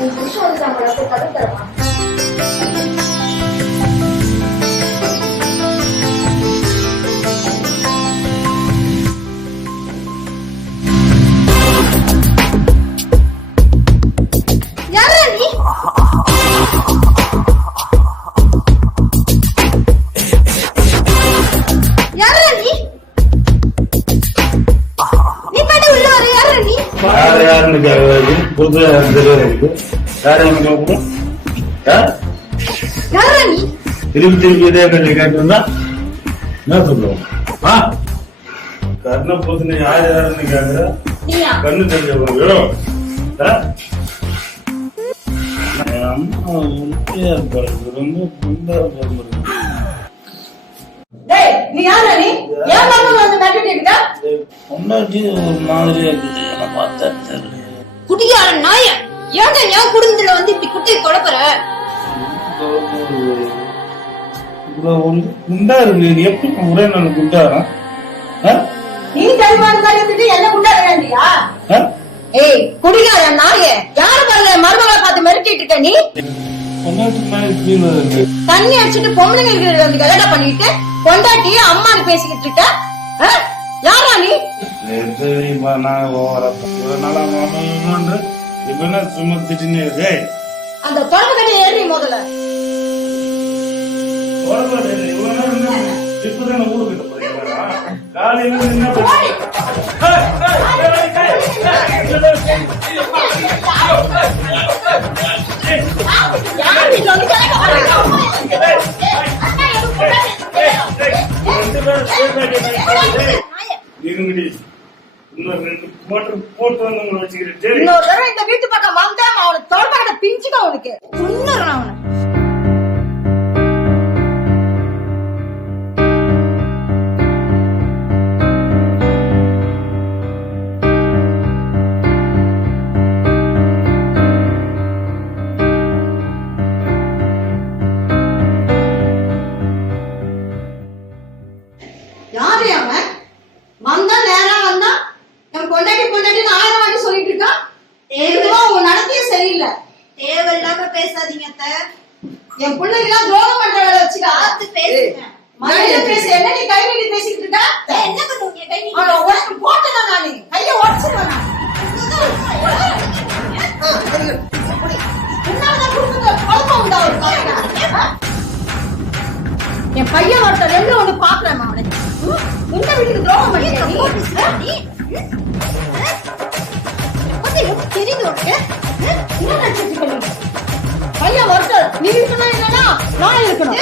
உன் புருஷன் வந்துட்டாங்களா போய் கதவு தரமா யாரா யாரா யாருன்னு புது தெரியாது யார் யாருன்னு திருப்பி திருப்பி இதே கேள்வி கேட்டிருந்தா என்ன சொல்லுவோம் ஆ கர்ண பூசணி யார் யாருன்னு கேட்கற நீயா கண்ணு தெரிஞ்சவங்க ஆ? என் அம்மா உண்மையா இருப்பாரு ரொம்ப குண்டா இருப்பாரு டேய் நீ யாரா நீ ஏன் மாமா வந்து மிரட்டிட்டு இருக்க? பொண்டாட்டி ஒரு மாதிரியா இருக்குது. என்ன பார்த்தா தெரியல குடியார நாய குடும்பத்துல வந்து இப்படி குட்டியை குழப்பற? இவ்வளவு ஒரு குண்டா இருக்கு. நீ எப்படி ஒரே நாள் குண்டாரா? நீ தருவான் கழுத்துட்டு என்ன குண்டாட வேண்டியா ஏய் குடிகார நாய யார வரல மருமகளை பார்த்து மிரட்டிட்டு இருக்க நீ? தண்ணி அடிச்சிட்டு பொம்பளைங்க வந்து கலடா பண்ணிட்டு கொண்டாட்டி அம்மான்னு பேசிக்கிட்டு இருக்க? யாரா நீ? என்ன சும்மா திட்டினே இருக்கு அந்த தொடர்பு கடை ஏறி முதல்ல இப்பதானே ஊருக்கு காலையில என்ன. இருங்கடி இன்னொரு தடவை இந்த வீட்டு பக்கம் வந்தா அவனுக்கு தொடர்பு பிஞ்சுக்க அவனுக்கு. உன்னுறான் அவனை. பேசாதீங்க என் பிள்ளைங்க துரோகம் பண்ற வேலை வச்சுக்கா. பார்த்து பேசுங்க. மரியாதை பேச. என்ன நீ கை நீட்டி பேசிக்கிட்டு இருக்கா? என்ன பண்ணுவீங்க கை நீட்டி உனக்கு போட்டதான் நானு. கைய உடச்சிருவேன்? என் பையன் ஒருத்தர் ரெண்டு ஒண்ணு பாக்குறேன் அவனை? உன்னை வீட்டுக்கு துரோகம் எப்படி தெரியுது உனக்கு? என்ன நினைச்சிட்டு? பையன் வருஷம் நீ இருக்கணும் இல்லைன்னா நான் இருக்கணும்.